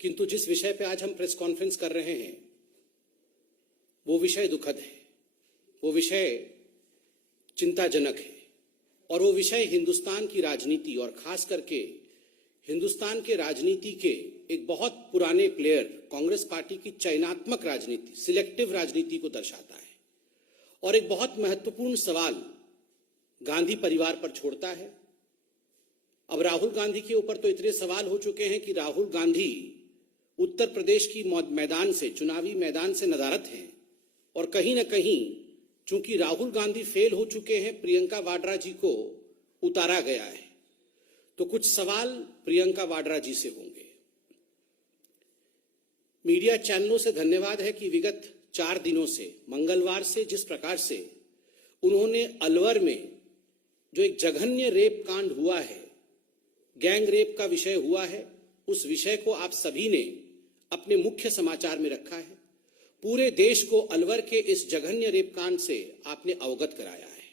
किंतु जिस विषय पे आज हम प्रेस कॉन्फ्रेंस कर रहे हैं वो विषय दुखद है, वो विषय चिंताजनक है और वो विषय हिंदुस्तान की राजनीति और खास करके हिंदुस्तान के राजनीति के एक बहुत पुराने प्लेयर कांग्रेस पार्टी की चयनात्मक राजनीति, सिलेक्टिव राजनीति को दर्शाता है और एक बहुत महत्वपूर्ण सवाल गांधी परिवार पर छोड़ता है। अब राहुल गांधी के ऊपर तो इतने सवाल हो चुके हैं कि राहुल गांधी उत्तर प्रदेश की मैदान से, चुनावी मैदान से नदारद हैं और कहीं ना कहीं चूंकि राहुल गांधी फेल हो चुके हैं, प्रियंका वाड्रा जी को उतारा गया है, तो कुछ सवाल प्रियंका वाड्रा जी से होंगे। मीडिया चैनलों से धन्यवाद है कि विगत 4 दिनों से, मंगलवार से जिस प्रकार से उन्होंने अलवर में जो एक जघन्य रेप कांड हुआ है, गैंग रेप का विषय हुआ है, उस विषय को आप सभी ने अपने मुख्य समाचार में रखा है। पूरे देश को अलवर के इस जघन्य रेप कांड से आपने अवगत कराया है।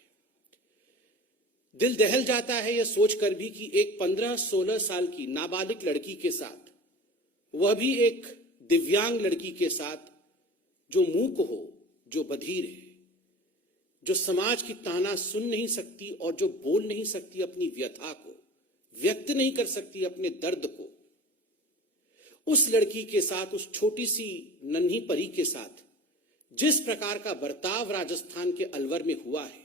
दिल दहल जाता है यह सोचकर भी कि एक 15-16 साल की नाबालिग लड़की के साथ, वह भी एक दिव्यांग लड़की के साथ, जो मूक हो, जो बधिर है, जो समाज की ताना सुन नहीं सकती और जो बोल नहीं सकती, अपनी व्यथा को व्यक्त नहीं कर सकती, अपने दर्द को, उस लड़की के साथ, उस छोटी सी नन्ही परी के साथ जिस प्रकार का बर्ताव राजस्थान के अलवर में हुआ है।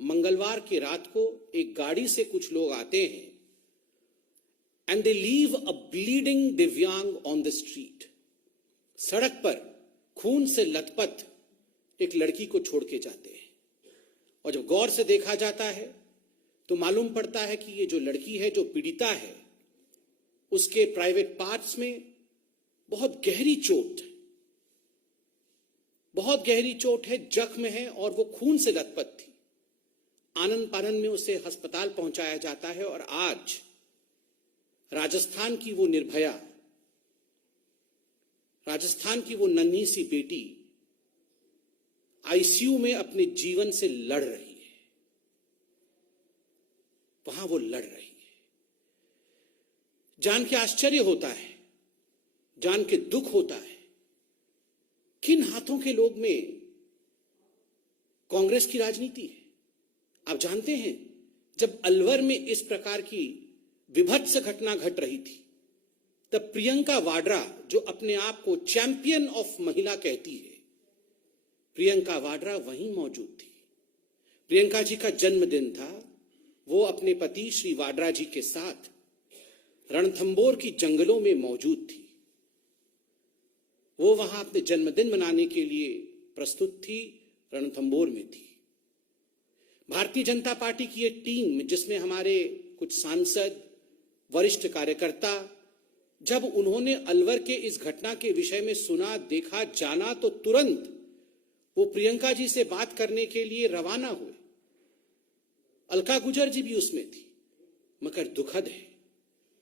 मंगलवार की रात को एक गाड़ी से कुछ लोग आते हैं and they leave a bleeding दिव्यांग ऑन द स्ट्रीट। सड़क पर खून से लथपथ एक लड़की को छोड़ के जाते हैं और जब गौर से देखा जाता है तो मालूम पड़ता है कि ये जो लड़की है, जो पीड़िता है, उसके प्राइवेट पार्ट्स में बहुत गहरी चोट है, जख्म है और वो खून से लथपथ थी। आनन फानन में उसे अस्पताल पहुंचाया जाता है और आज राजस्थान की वो निर्भया, राजस्थान की वो नन्ही सी बेटी आईसीयू में अपने जीवन से लड़ रही है। वहां वो लड़ रही है। जान के आश्चर्य होता है, जान के दुख होता है, किन हाथों के लोग में कांग्रेस की राजनीति है। आप जानते हैं, जब अलवर में इस प्रकार की विभत्स घटना घट रही थी, तब प्रियंका वाड्रा, जो अपने आप को चैंपियन ऑफ महिला कहती है, प्रियंका वाड्रा वहीं मौजूद थी। प्रियंका जी का जन्मदिन था। वो अपने पति श्री वाड्रा जी के साथ रणथंबोर की जंगलों में मौजूद थी। वो वहां अपने जन्मदिन मनाने के लिए प्रस्तुत थी, रणथंबोर में थी। भारतीय जनता पार्टी की एक टीम, जिसमें हमारे कुछ सांसद, वरिष्ठ कार्यकर्ता, जब उन्होंने अलवर के इस घटना के विषय में सुना, देखा, जाना, तो तुरंत वो प्रियंका जी से बात करने के लिए रवाना हुए। अलका गुजर जी भी उसमें थी। मगर दुखद है,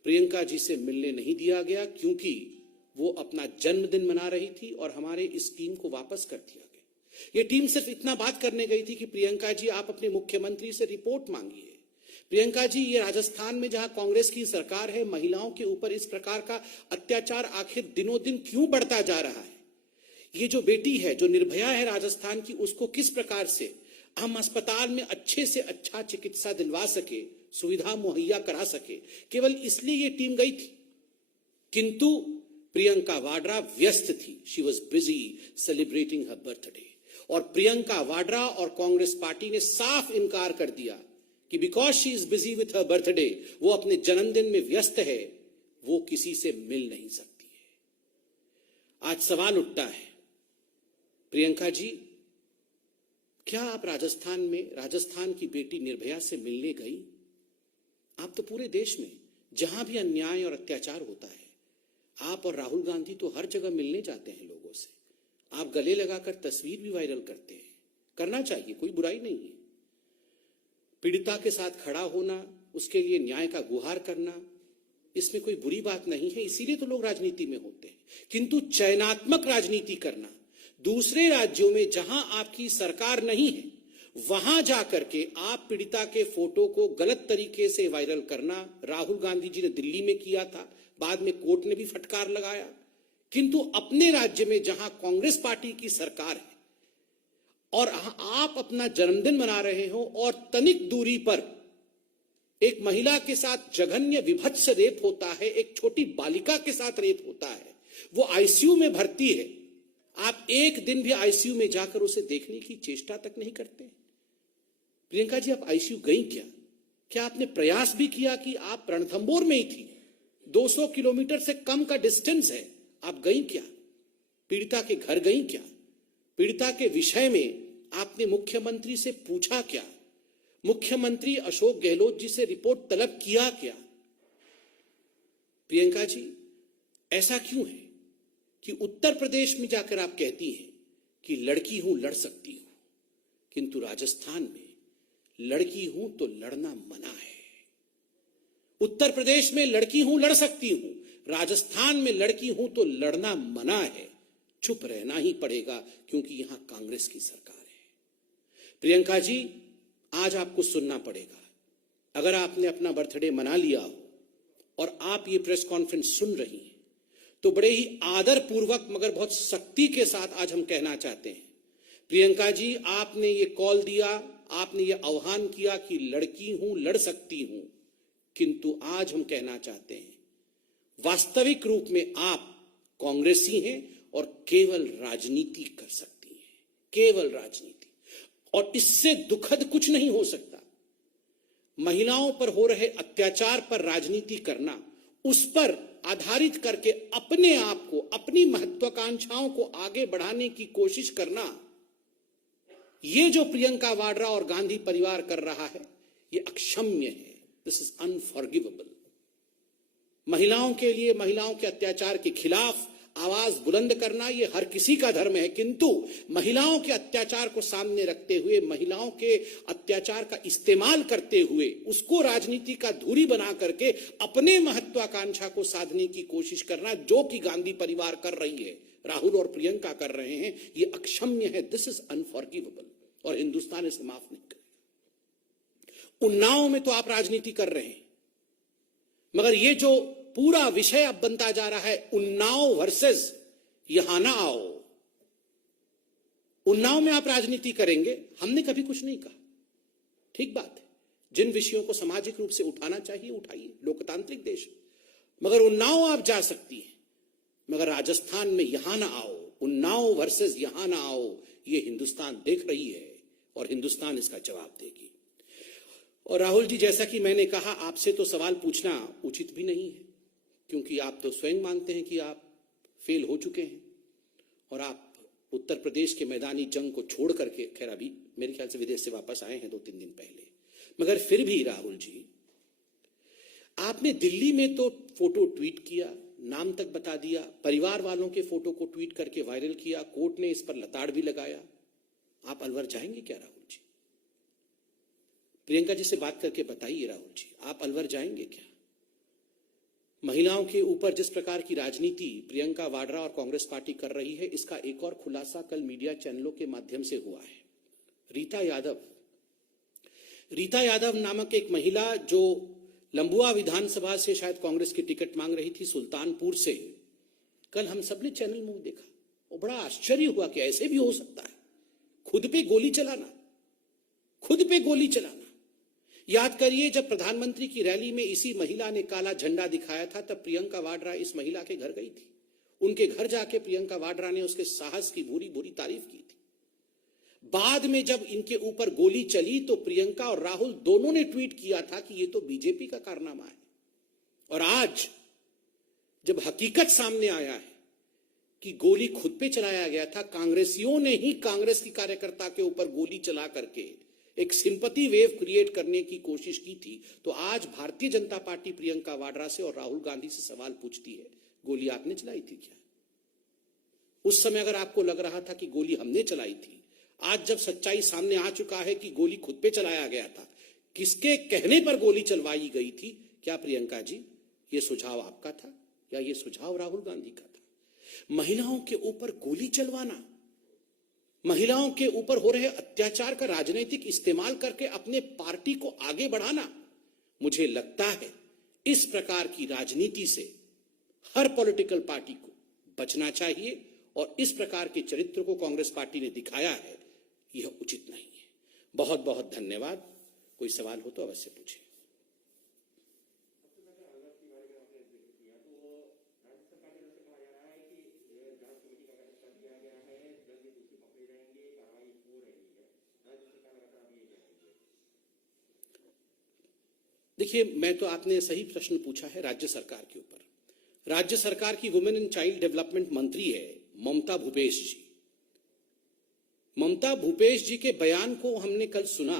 प्रियंका जी से मिलने नहीं दिया गया क्योंकि वो अपना जन्मदिन मना रही थी और हमारे इस टीम को वापस कर दिया गया। ये टीम सिर्फ इतना बात करने गई थी कि प्रियंका जी, आप अपने मुख्यमंत्री से रिपोर्ट मांगिए। प्रियंका जी, ये राजस्थान में जहां कांग्रेस की सरकार है, महिलाओं के ऊपर इस प्रकार का अत्याचार आखिर दिनों दिन क्यों बढ़ता जा रहा है? ये जो बेटी है, जो निर्भया है राजस्थान की, उसको किस प्रकार से हम अस्पताल में अच्छे से अच्छा चिकित्सा दिलवा सके, सुविधा मुहैया करा सके, केवल इसलिए ये टीम गई थी। किंतु प्रियंका वाड्रा व्यस्त थी। She was busy celebrating her birthday. और प्रियंका वाड्रा और कांग्रेस पार्टी ने साफ इनकार कर दिया कि because she is busy with her birthday, वो अपने जन्मदिन में व्यस्त है, वो किसी से मिल नहीं सकती है। आज सवाल उठता है, प्रियंका जी, क्या आप राजस्थान की बेटी निर्भया से मिलने गई? आप तो पूरे देश में जहां भी अन्याय और अत्याचार होता है, आप और राहुल गांधी तो हर जगह मिलने जाते हैं लोगों से। आप गले लगाकर तस्वीर भी वायरल करते हैं। करना चाहिए, कोई बुराई नहीं है। पीड़िता के साथ खड़ा होना, उसके लिए न्याय का गुहार करना, इसमें कोई बुरी बात नहीं है। इसीलिए तो लोग राजनीति में होते हैं। किंतु चयनात्मक राजनीति करना, दूसरे राज्यों में जहां आपकी सरकार नहीं है, वहां जाकर के आप पीड़िता के फोटो को गलत तरीके से वायरल करना, राहुल गांधी जी ने दिल्ली में किया था, बाद में कोर्ट ने भी फटकार लगाया, किंतु अपने राज्य में जहां कांग्रेस पार्टी की सरकार है और आप अपना जन्मदिन मना रहे हो और तनिक दूरी पर एक महिला के साथ जघन्य विभत्स रेप होता है, एक छोटी बालिका के साथ रेप होता है, वो आईसीयू में भर्ती है, आप एक दिन भी आईसीयू में जाकर उसे देखने की चेष्टा तक नहीं करते। प्रियंका जी, आप आईसीयू गई क्या? क्या आपने प्रयास भी किया कि आप रणथंभौर में ही थी, 200 किलोमीटर से कम का डिस्टेंस है, आप गई क्या? पीड़िता के घर गई क्या? पीड़िता के विषय में आपने मुख्यमंत्री से पूछा क्या? मुख्यमंत्री अशोक गहलोत जी से रिपोर्ट तलब किया क्या? प्रियंका जी, ऐसा क्यों है कि उत्तर प्रदेश में जाकर आप कहती हैं कि लड़की हूं लड़ सकती हूं, किंतु राजस्थान में लड़की हूं तो लड़ना मना है। उत्तर प्रदेश में लड़की हूं लड़ सकती हूं, राजस्थान में लड़की हूं तो लड़ना मना है। चुप रहना ही पड़ेगा क्योंकि यहां कांग्रेस की सरकार है। प्रियंका जी, आज आपको सुनना पड़ेगा। अगर आपने अपना बर्थडे मना लिया हो और आप ये प्रेस कॉन्फ्रेंस सुन रही हैं, तो बड़े ही आदर पूर्वक मगर बहुत सख्ती के साथ आज हम कहना चाहते हैं, प्रियंका जी, आपने ये कॉल दिया, आपने ये आह्वान किया कि लड़की हूं लड़ सकती हूं, किंतु आज हम कहना चाहते हैं वास्तविक रूप में आप कांग्रेसी हैं और केवल राजनीति कर सकती हैं, केवल राजनीति। और इससे दुखद कुछ नहीं हो सकता। महिलाओं पर हो रहे अत्याचार पर राजनीति करना, उस पर आधारित करके अपने आप को, अपनी महत्वाकांक्षाओं को आगे बढ़ाने की कोशिश करना, ये जो प्रियंका वाड्रा और गांधी परिवार कर रहा है, ये अक्षम्य है। This is unforgivable. महिलाओं के लिए, महिलाओं के अत्याचार के खिलाफ आवाज बुलंद करना ये हर किसी का धर्म है, किंतु महिलाओं के अत्याचार को सामने रखते हुए, महिलाओं के अत्याचार का इस्तेमाल करते हुए, उसको राजनीति का धुरी बना करके अपने महत्वाकांक्षा को साधने की कोशिश करना, जो कि गांधी परिवार कर रही है, राहुल और प्रियंका कर रहे हैं, ये अक्षम्य है। दिस इज अनफॉरगिवेबल और हिंदुस्तान इसे माफ नहीं करेगा। उन्नाव में तो आप राजनीति कर रहे हैं, मगर ये जो पूरा विषय अब बनता जा रहा है, उन्नाव वर्सेस यहां ना आओ, उन्नाव में आप राजनीति करेंगे, हमने कभी कुछ नहीं कहा, ठीक बात है। जिन विषयों को सामाजिक रूप से उठाना चाहिए उठाइए, लोकतांत्रिक देश, मगर उन्नाव आप जा सकती हैं, मगर राजस्थान में यहां ना आओ। उन्नाव वर्सेस यहां ना आओ, ये हिंदुस्तान देख रही है और हिंदुस्तान इसका जवाब देगी। और राहुल जी, जैसा कि मैंने कहा, आपसे तो सवाल पूछना उचित भी नहीं है, क्योंकि आप तो स्वयं मानते हैं कि आप फेल हो चुके हैं और आप उत्तर प्रदेश के मैदानी जंग को छोड़ करके, खैर अभी मेरे ख्याल से विदेश से वापस आए हैं 2-3 दिन पहले, मगर फिर भी राहुल जी, आपने दिल्ली में तो फोटो ट्वीट किया, नाम तक बता दिया, परिवार वालों के फोटो को ट्वीट करके वायरल किया, कोर्ट ने इस पर लताड़ भी लगाया। आप अलवर जाएंगे क्या राहुल जी? प्रियंका जी से बात करके बताइए राहुल जी, आप अलवर जाएंगे क्या? महिलाओं के ऊपर जिस प्रकार की राजनीति प्रियंका वाड्रा और कांग्रेस पार्टी कर रही है, इसका एक और खुलासा कल मीडिया चैनलों के माध्यम से हुआ है। रीता यादव नामक एक महिला, जो लंबुआ विधानसभा से शायद कांग्रेस की टिकट मांग रही थी, सुल्तानपुर से, कल हम सबने चैनल में देखा और बड़ा आश्चर्य हुआ कि ऐसे भी हो सकता है, खुद पे गोली चलाना, खुद पे गोली चलाना। याद करिए, जब प्रधानमंत्री की रैली में इसी महिला ने काला झंडा दिखाया था, तब प्रियंका वाड्रा इस महिला के घर गई थी। उनके घर जाके प्रियंका वाड्रा ने उसके साहस की भूरी भूरी तारीफ की थी। बाद में जब इनके ऊपर गोली चली तो प्रियंका और राहुल दोनों ने ट्वीट किया था कि ये तो बीजेपी का कारनामा है। और आज जब हकीकत सामने आया है कि गोली खुद पे चलाया गया था, कांग्रेसियों ने ही कांग्रेस की कार्यकर्ता के ऊपर गोली चला करके एक सिंपैथी वेव क्रिएट करने की कोशिश की थी, तो आज भारतीय जनता पार्टी प्रियंका वाड्रा से और राहुल गांधी से सवाल पूछती है, गोली आपने चलाई थी क्या? उस समय अगर आपको लग रहा था कि गोली हमने चलाई थी, आज जब सच्चाई सामने आ चुका है कि गोली खुद पे चलाया गया था, किसके कहने पर गोली चलवाई गई थी, क्या प्रियंका जी ये सुझाव आपका था या ये सुझाव राहुल गांधी का था? महिलाओं के ऊपर गोली चलवाना, महिलाओं के ऊपर हो रहे अत्याचार का राजनीतिक इस्तेमाल करके अपने पार्टी को आगे बढ़ाना, मुझे लगता है इस प्रकार की राजनीति से हर पॉलिटिकल पार्टी को बचना चाहिए और इस प्रकार के चरित्र को कांग्रेस पार्टी ने दिखाया है, यह उचित नहीं है। बहुत बहुत धन्यवाद। कोई सवाल हो तो अवश्य पूछें। देखिए, मैं तो आपने सही प्रश्न पूछा है राज्य सरकार के ऊपर। राज्य सरकार की वुमेन एंड चाइल्ड डेवलपमेंट मंत्री है ममता भूपेश जी। ममता भूपेश जी के बयान को हमने कल सुना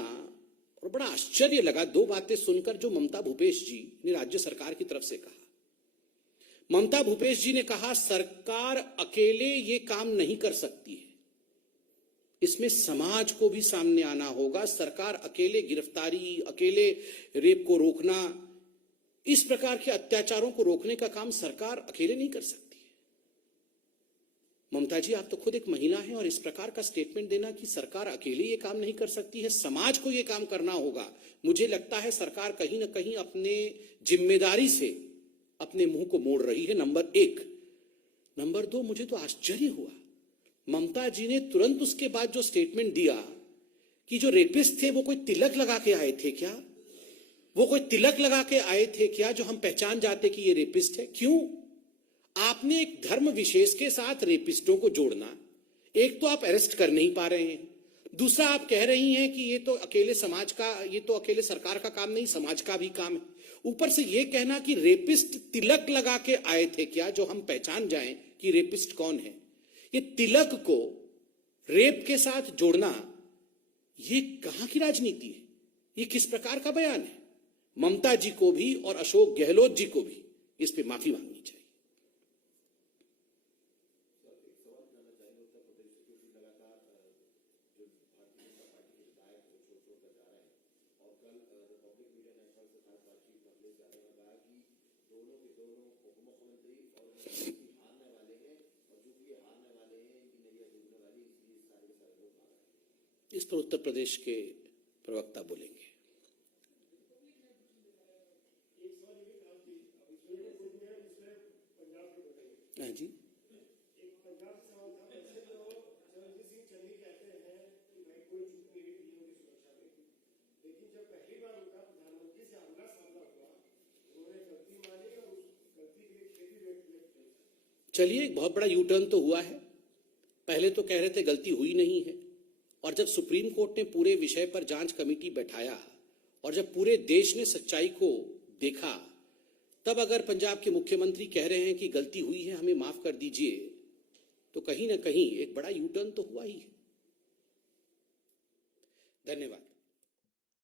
और बड़ा आश्चर्य लगा दो बातें सुनकर जो ममता भूपेश जी ने राज्य सरकार की तरफ से कहा। ममता भूपेश जी ने कहा, सरकार अकेले ये काम नहीं कर सकती है, इसमें समाज को भी सामने आना होगा। सरकार अकेले गिरफ्तारी, अकेले रेप को रोकना, इस प्रकार के अत्याचारों को रोकने का काम सरकार अकेले नहीं कर सकती है। ममता जी, आप तो खुद एक महिला हैं और इस प्रकार का स्टेटमेंट देना कि सरकार अकेले ये काम नहीं कर सकती है, समाज को ये काम करना होगा, मुझे लगता है सरकार कहीं ना कहीं अपने जिम्मेदारी से अपने मुंह को मोड़ रही है, नंबर एक। नंबर दो, मुझे तो आश्चर्य हुआ, ममता जी ने तुरंत उसके बाद जो स्टेटमेंट दिया कि जो रेपिस्ट थे वो कोई तिलक लगा के आए थे क्या? वो कोई तिलक लगा के आए थे क्या जो हम पहचान जाते कि ये रेपिस्ट है? क्यों? आपने एक धर्म विशेष के साथ रेपिस्टों को जोड़ना, एक तो आप अरेस्ट कर नहीं पा रहे हैं, दूसरा आप कह रही हैं कि ये तो अकेले समाज का, ये तो अकेले सरकार का काम नहीं, समाज का भी काम है। ऊपर से ये कहना कि रेपिस्ट तिलक लगा के आए थे क्या जो हम पहचान जाएं कि रेपिस्ट कौन है। ये तिलक को रेप के साथ जोड़ना, ये कहां की राजनीति है? ये किस प्रकार का बयान है? ममता जी को भी और अशोक गहलोत जी को भी इस पे माफी मांगनी चाहिए। इस पर उत्तर प्रदेश के प्रवक्ता बोलेंगे। हाँ जी, चलिए, एक बहुत बड़ा यू टर्न तो हुआ है। पहले तो कह रहे थे गलती हुई नहीं है, और जब सुप्रीम कोर्ट ने पूरे विषय पर जांच कमेटी बैठाया और जब पूरे देश ने सच्चाई को देखा, तब अगर पंजाब के मुख्यमंत्री कह रहे हैं कि गलती हुई है, हमें माफ कर दीजिए, तो कहीं ना कहीं एक बड़ा यू टर्न तो हुआ ही है। धन्यवाद।